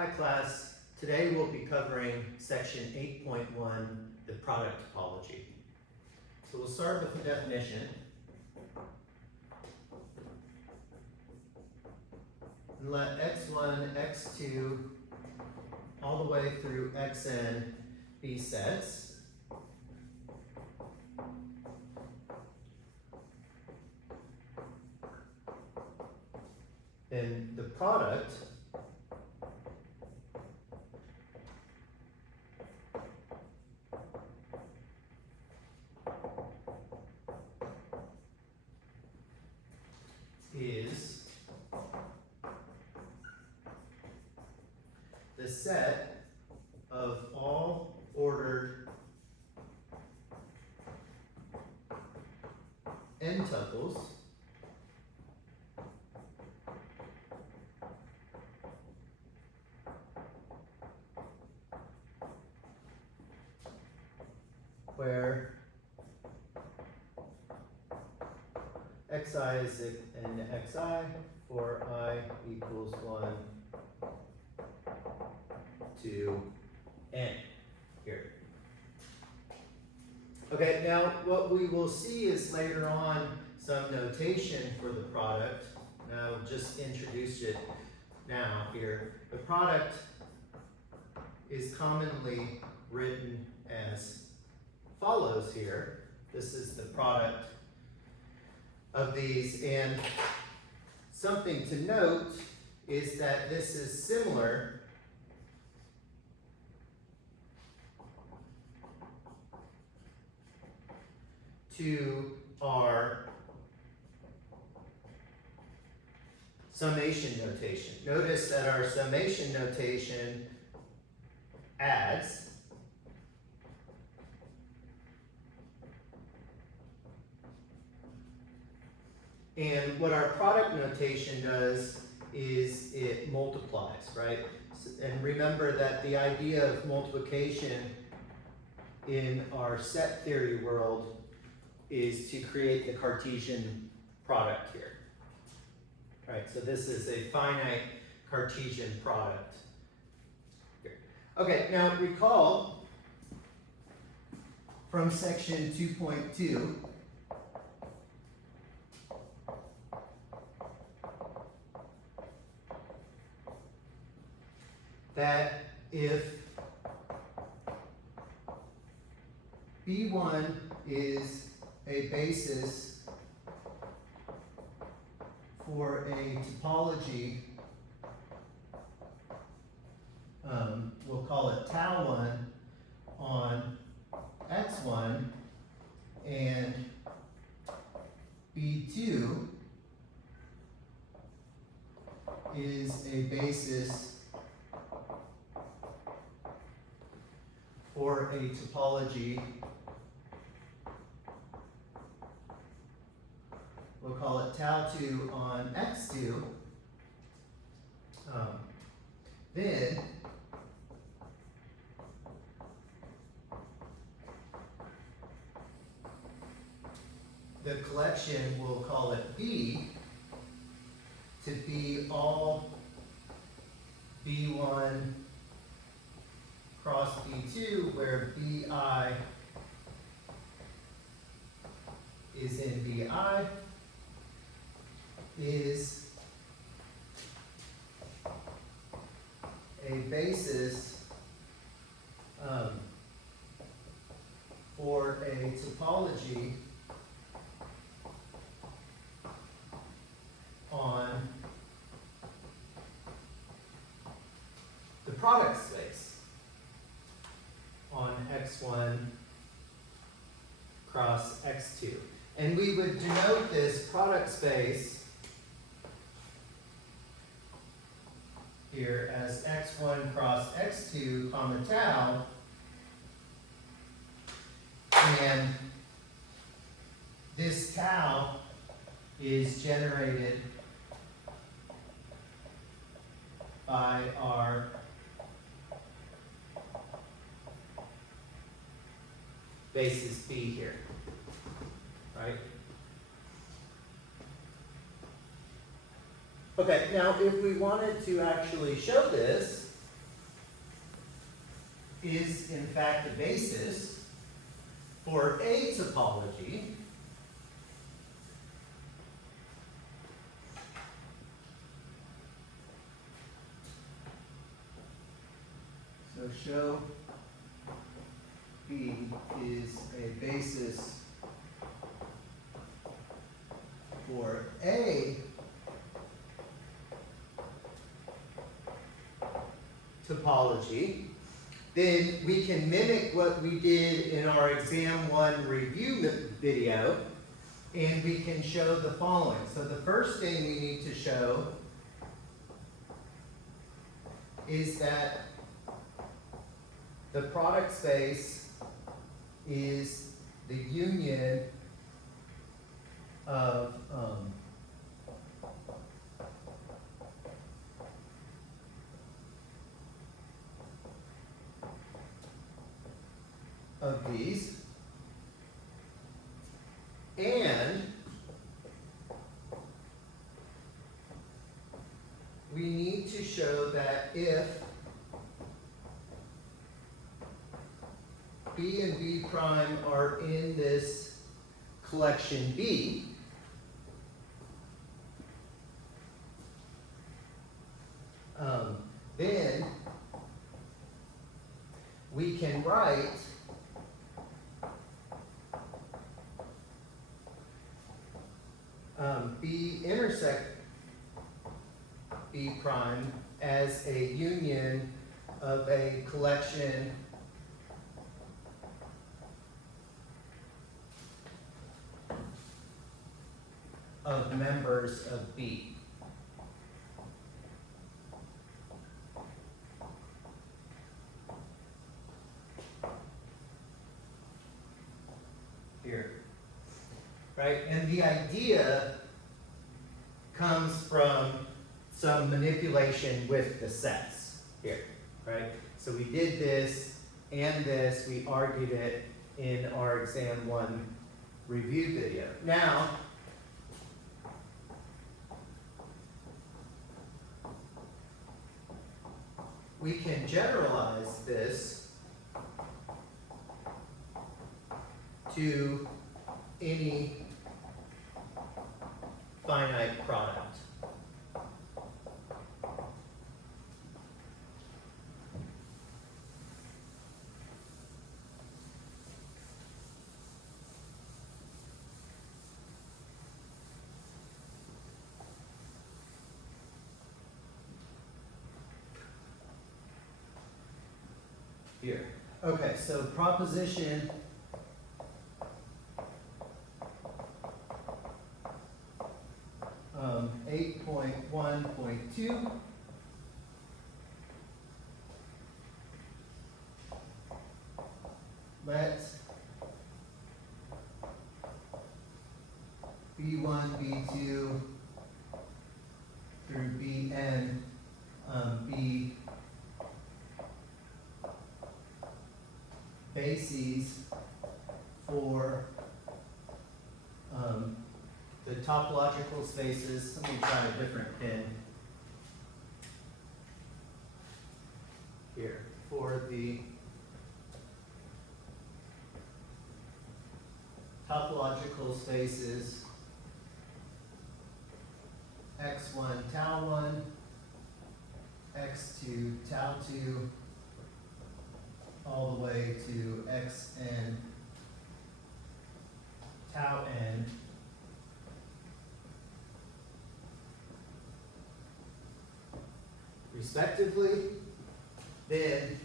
Hi class, today we'll be covering section 8.1, the product topology. So we'll start with the definition. And let x1, x2, all the way through xn be sets. Then the product is the set of all ordered n tuples where xi is an xi for I equals 1 to n here. Okay, now what we will see is later on some notation for the product, and I'll just introduce it now here. The product is commonly written as follows here. This is the product of these, and something to note is that this is similar to our summation notation. Notice that our summation notation adds and what our product notation does is it multiplies, right? And remember that the idea of multiplication in our set theory world is to create the Cartesian product here. Right, so this is a finite Cartesian product here. Okay, now recall from section 2.2 that if B1 is a basis for a topology, we'll call it tau1 on x1, and B2 is a basis for a topology, we'll call it tau2 on x2, then the collection, we'll call it B, to be all B1 cross B2, where BI is in BI, is a basis for a topology on the product space on x1 cross x2. And we would denote this product space here as x1 cross x2 comma tau, and this tau is generated by our basis B here, right? Okay, now if we wanted to actually show this, is in fact a basis for a topology so show B is a basis for a topology, then we can mimic what we did in our exam 1 review video, and we can show the following. So the first thing we need to show is that the product space is the union of these, and we need to show that if B and B prime are in this collection B, then we can write B intersect B prime as a union of a collection of members of B. Here, right? And the idea comes from some manipulation with the sets here, right? So we did this and this, we argued it in our exam 1 review video. Now, we can generalize this to any finite product. Here. Okay, so proposition 8.1.2 let B1, B2 through Bn be bases for the topological spaces. Let me try a different pen here. For the topological spaces x1 tau 1, x2 tau 2, all the way to xn tau n, respectively, then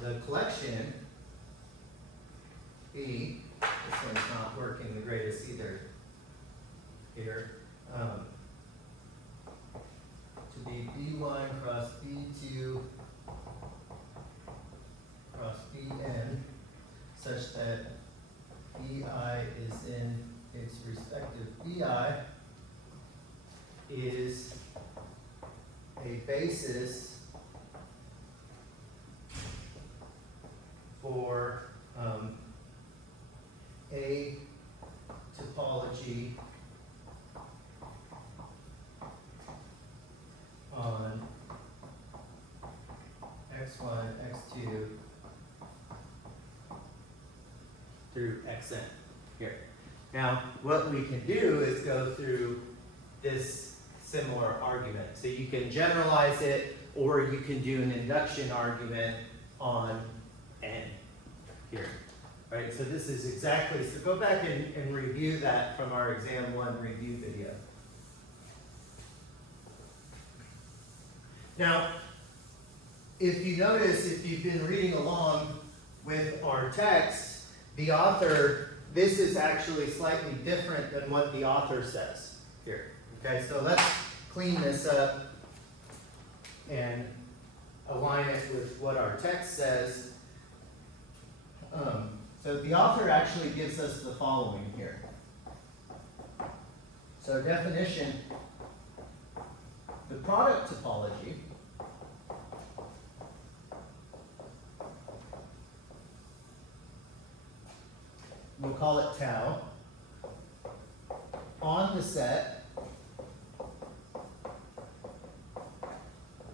the collection B, this one's not working the greatest either here, to be B1 cross B2 cross Bn, such that Bi is in its respective Bi is a basis for a topology xn here. Now, what we can do is go through this similar argument. So you can generalize it, or you can do an induction argument on n here. Right, so this is exactly, so go back and review that from our exam 1 review video. Now, if you notice, if you've been reading along with our text, the author, this is actually slightly different than what the author says here. Okay, so let's clean this up and align it with what our text says. So the author actually gives us the following here. So definition, the product topology we'll call it tau, on the set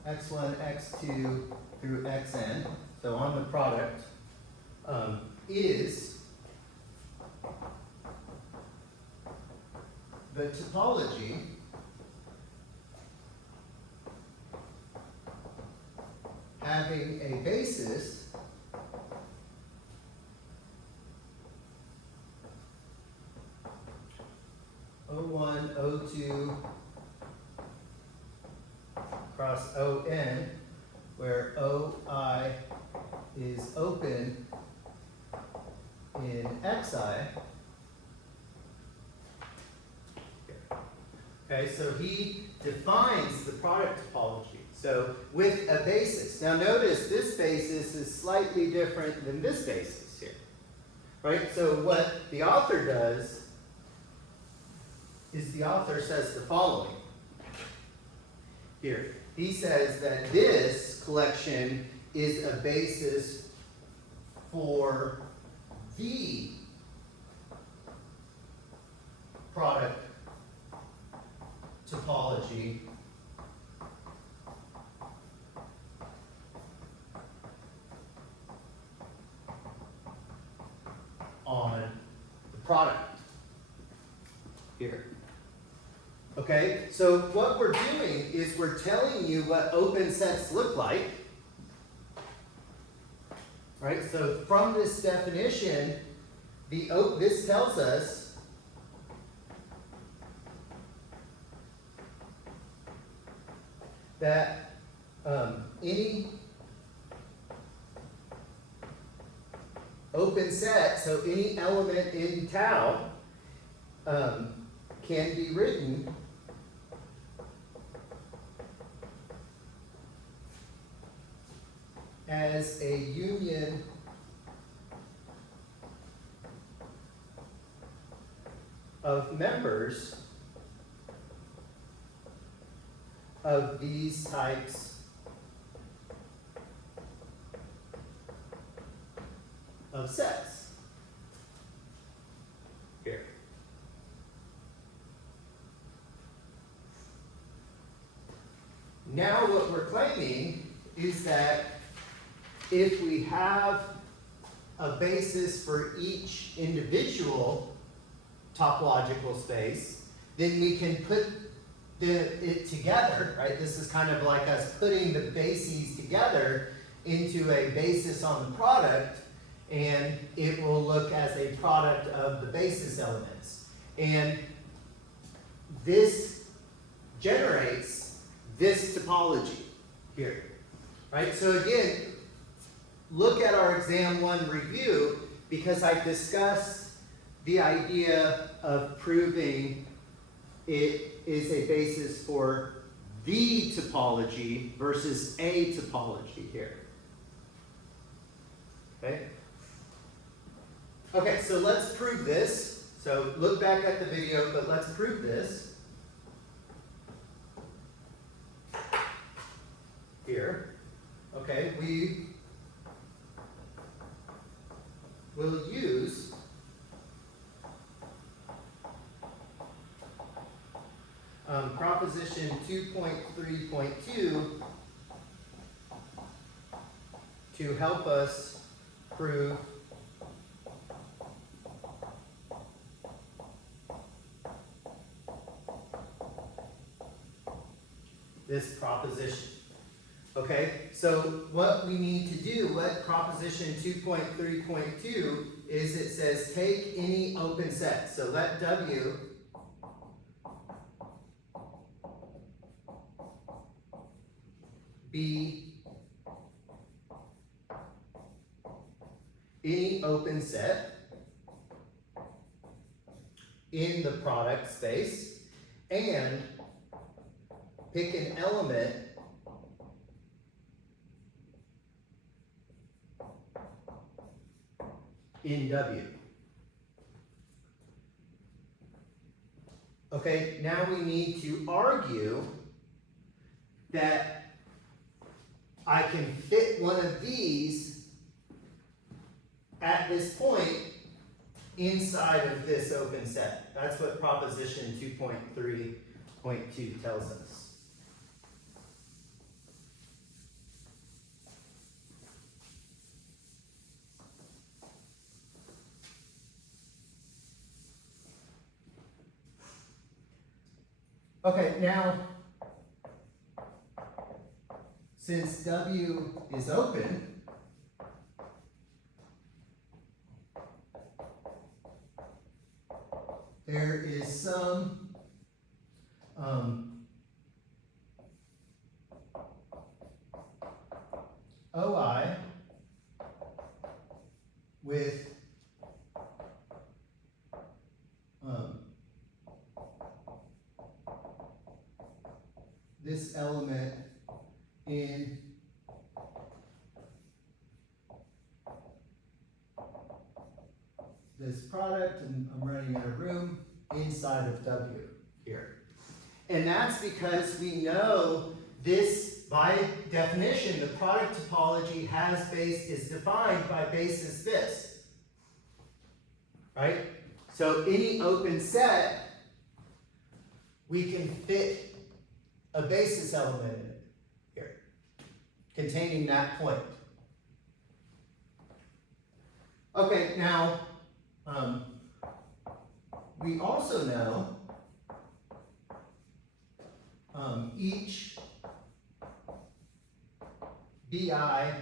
x1, x2 through xn, so on the product, is the topology having a basis O1, O2 cross ON, where OI is open in XI. Okay, so he defines the product topology. So with a basis. Now notice this basis is slightly different than this basis here. Right? So what the author does is the author says the following. Here, he says that this collection is a basis for the product topology on the product here. Okay, so what we're doing is we're telling you what open sets look like. Right, so from this definition, this tells us that any open set, so any element in tau, can be written as a union of members of these types of sets here. Now what we're claiming is that if we have a basis for each individual topological space, then we can put it together, right? This is kind of like us putting the bases together into a basis on the product, and it will look as a product of the basis elements. And this generates this topology here, right? So again, look at our exam 1 review, because I discussed the idea of proving it is a basis for the topology versus a topology here. Okay? Okay, so let's prove this. So look back at the video, but let's prove this. Here. Okay, we will use proposition 2.3.2 to help us prove this proposition. Okay, so what we need to do, what proposition 2.3.2 is, it says take any open set. So let W be any open set in the product space, and pick an element in W. Okay, now we need to argue that I can fit one of these at this point inside of this open set. That's what proposition 2.3.2 tells us. Okay, now, since W is open, there is some OI with this element in this product, and I'm running out of room inside of W here. And that's because we know this, by definition, the product topology has base, is defined by basis this, right? So any open set, we can fit a basis element in it here, containing that point. Okay, now, we also know each BI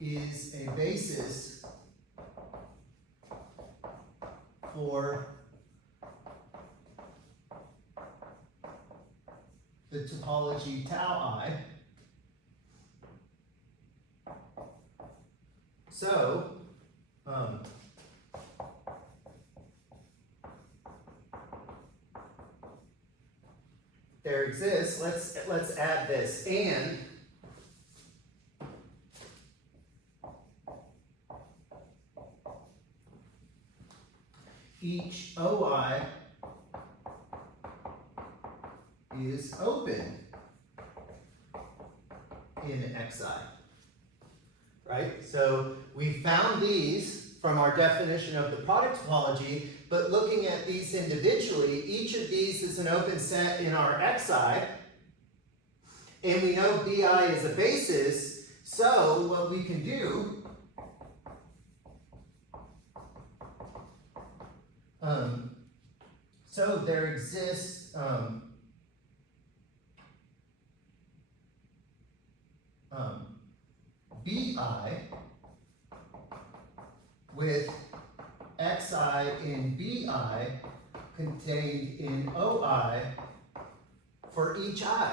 is a basis for the topology tau I. So, there exists, let's add this, and each OI is open in XI, right? So we found these from our definition of the product topology, but looking at these individually, each of these is an open set in our XI, and we know BI is a basis, so what we can do so there exists BI with XI in BI contained in OI for each I.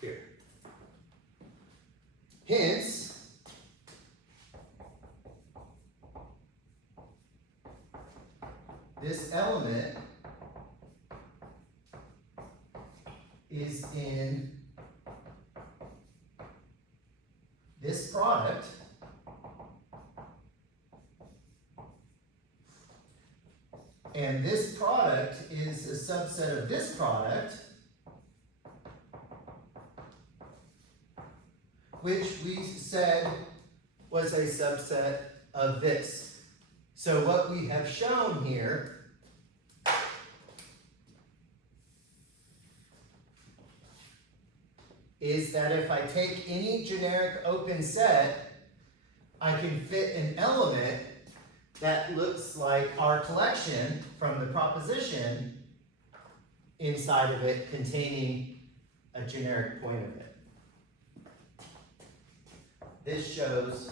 Here. Hence, this element is in this product, and this product is a subset of this product, which we said was a subset of this. So what we have shown here is that if I take any generic open set, I can fit an element that looks like our collection from the proposition inside of it containing a generic point of it. This shows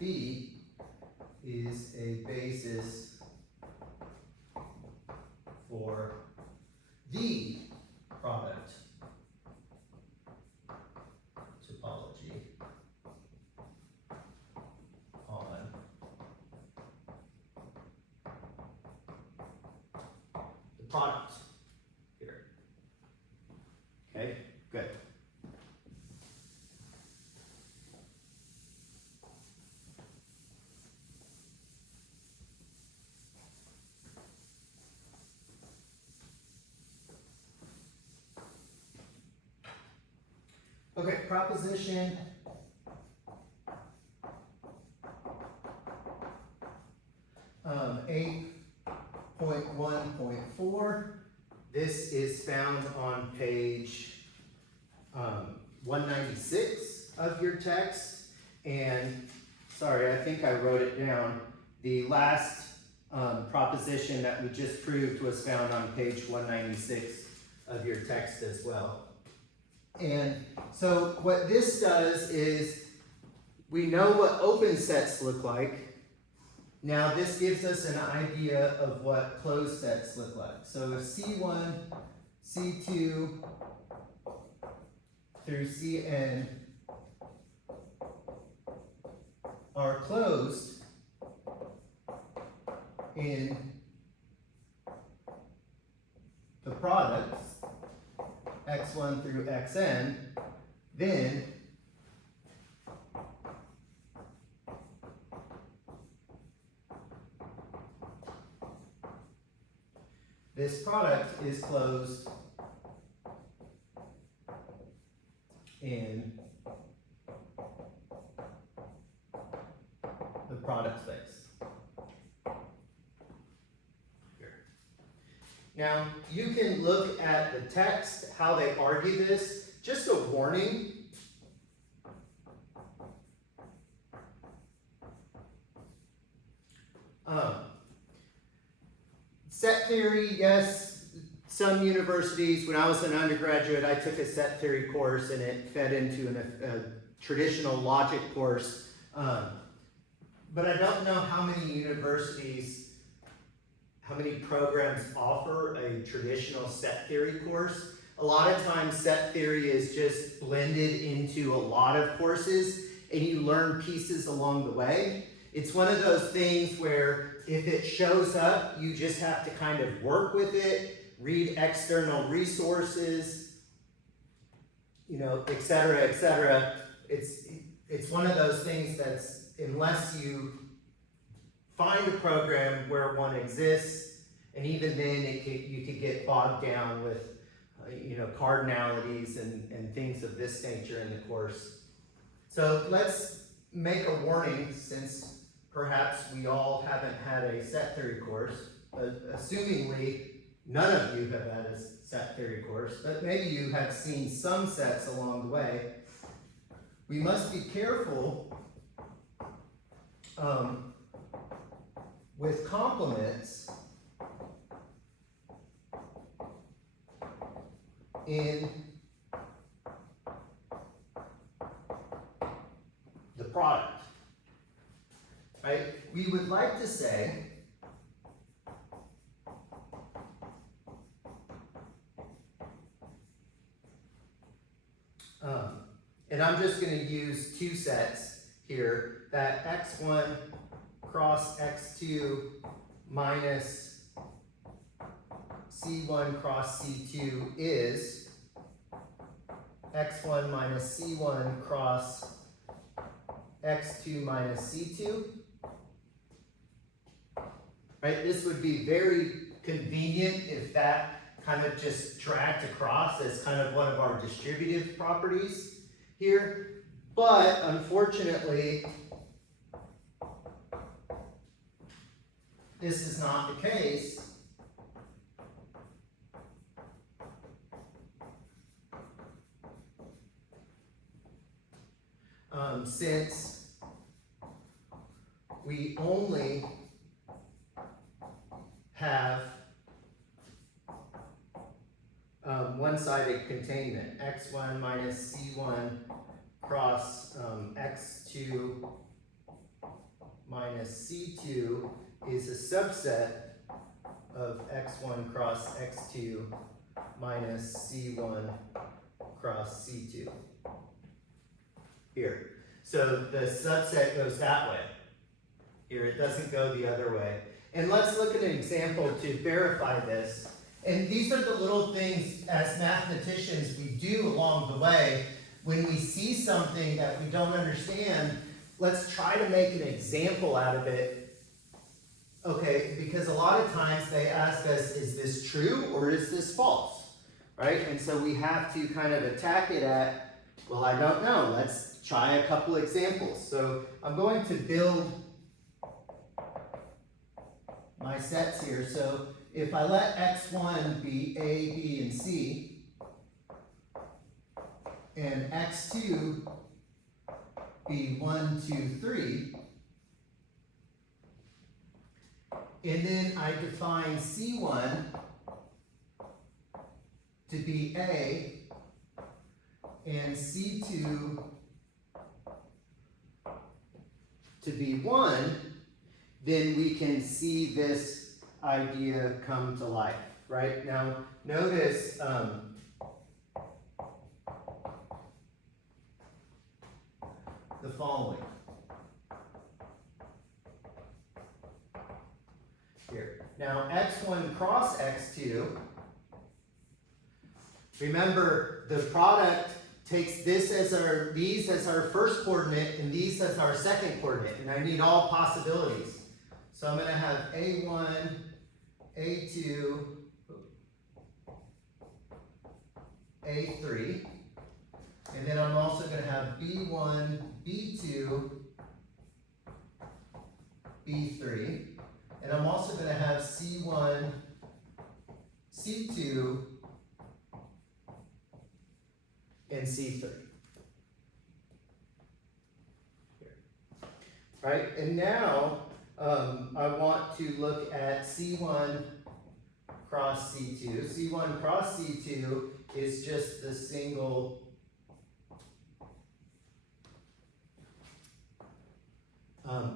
B is a basis for the product topology on the product here. Okay, good. Okay, proposition 8.1.4. This is found on page 196 of your text. And sorry, I think I wrote it down. The last proposition that we just proved was found on page 196 of your text as well. And so what this does is we know what open sets look like. Now this gives us an idea of what closed sets look like. So if C1, C2 through Cn are closed in the products x1 through xn, then this product is closed in the product space. Now, you can look at the text, how they argue this. Just a warning. Set theory, yes, some universities, when I was an undergraduate, I took a set theory course and it fed into a traditional logic course. But I don't know how many universities, how many programs offer a traditional set theory course. A lot of times set theory is just blended into a lot of courses and you learn pieces along the way. It's one of those things where if it shows up, you just have to kind of work with it, read external resources, you know, et cetera, et cetera. It's one of those things that's, unless you find a program where one exists, and even then you could get bogged down with cardinalities and things of this nature in the course. So let's make a warning, since perhaps we all haven't had a set theory course, assumingly none of you have had a set theory course, but maybe you have seen some sets along the way. We must be careful with complements in the product, right? We would like to say and I'm just going to use two sets here, that x1 cross x2 minus c1 cross c2 is x1 minus c1 cross x2 minus c2. Right? This would be very convenient if that kind of just dragged across as kind of one of our distributive properties here. But unfortunately, this is not the case. Since we only have one-sided containment, x1 minus c1 cross x2 minus c2 is a subset of x1 cross x2 minus c1 cross c2 here. So the subset goes that way. Here it doesn't go the other way. And let's look at an example to verify this. And these are the little things as mathematicians we do along the way. When we see something that we don't understand, let's try to make an example out of it. Okay, because a lot of times they ask us, is this true or is this false? Right? And so we have to kind of attack it at, well, I don't know. Let's try a couple examples. So I'm going to build my sets here. So if I let x1 be A, B, and C, and x2 be 1, 2, 3, and then I define C1 to be A, and C2 to be 1, then we can see this idea come to life, right? Now, notice the following. Here. Now, x1 cross x2, remember the product takes this as these as our first coordinate and these as our second coordinate, and I need all possibilities. So I'm going to have A1, A2, A3, and then I'm also going to have B1, B2, B3, and I'm also going to have C1, C2, and C3. Here. Right, and now I want to look at C1 cross C2. C1 cross C2 is just the single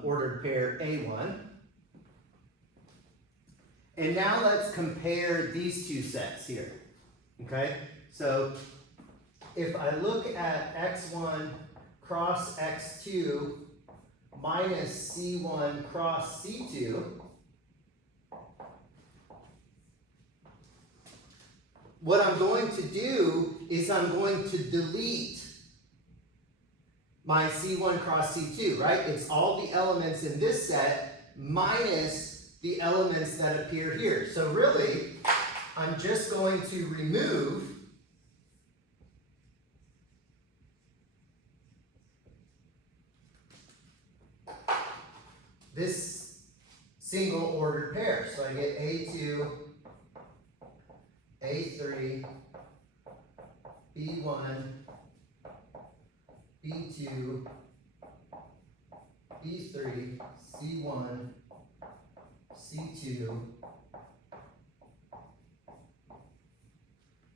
ordered pair A1. And now let's compare these two sets here. Okay, so if I look at x1 cross x2 minus c1 cross c2, what I'm going to do is I'm going to delete my c1 cross c2, right? It's all the elements in this set minus the elements that appear here. So really, I'm just going to remove this single ordered pair. So I get A2, A3, B1, B2, B3, C1, C2,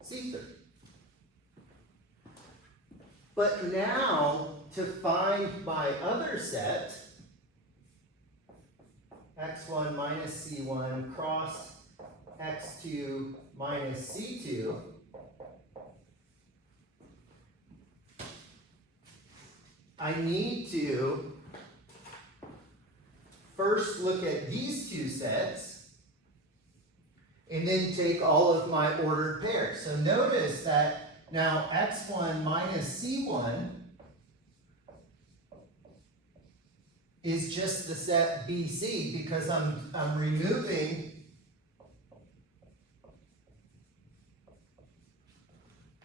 C3. But now, to find my other set, x1 minus c1 cross x2 minus c2, I need to first look at these two sets and then take all of my ordered pairs. So notice that now x1 minus c1 is just the set BC because I'm removing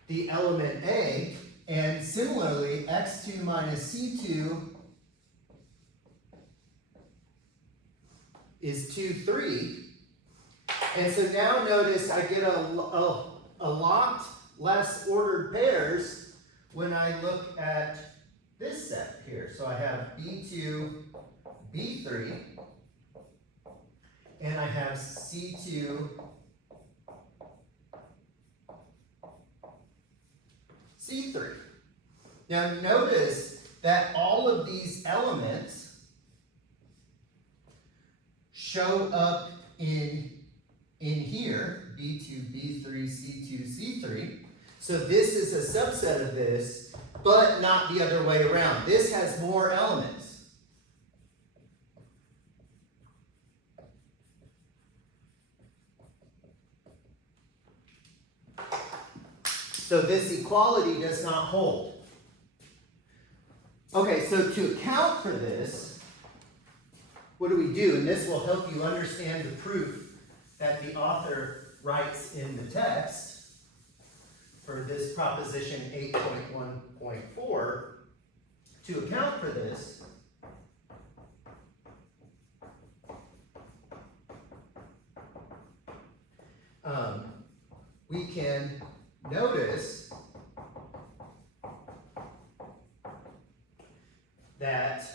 the element A, and similarly x2 minus c2 is 2, 3. And so now notice I get a lot less ordered pairs when I look at this set here. So I have B2, B3, and I have C2, C3. Now notice that all of these elements show up in here, B2, B3, C2, C3. So this is a subset of this, but not the other way around. This has more elements. So this equality does not hold. Okay, so to account for this, what do we do? And this will help you understand the proof that the author writes in the text for this proposition 8.1.4. To account for this, we can notice that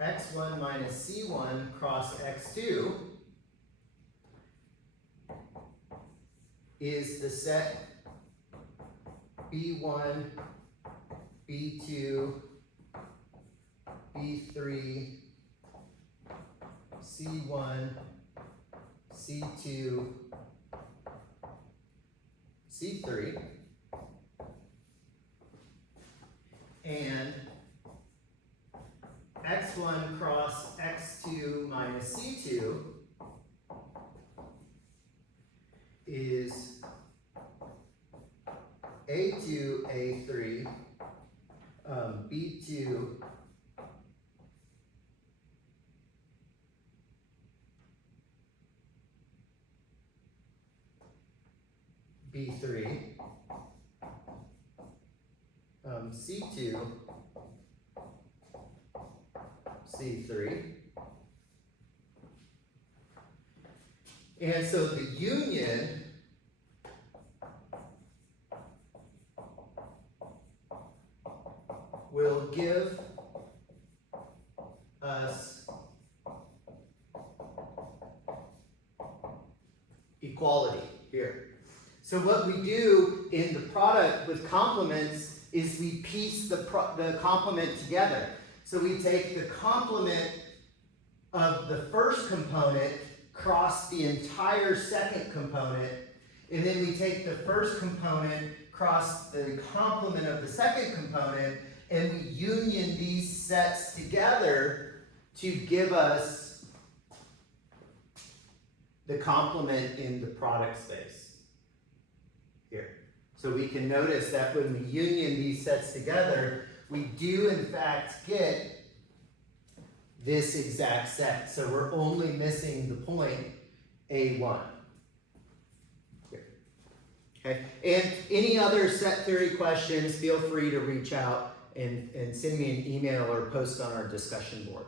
x1 minus c1 cross x2 is the set b1, b2, b3, c1, c2, c3, and x1 cross x2 minus c2 is a2, a3, b2, b3, c2, c3. And so the union will give us equality here. So what we do in the product with complements is we piece the complement together. So we take the complement of the first component, cross the entire second component, and then we take the first component, cross the complement of the second component, and we union these sets together to give us the complement in the product space here. So we can notice that when we union these sets together, we do in fact get this exact set. So we're only missing the point A1. Here. Okay. And any other set theory questions, feel free to reach out and send me an email or post on our discussion board.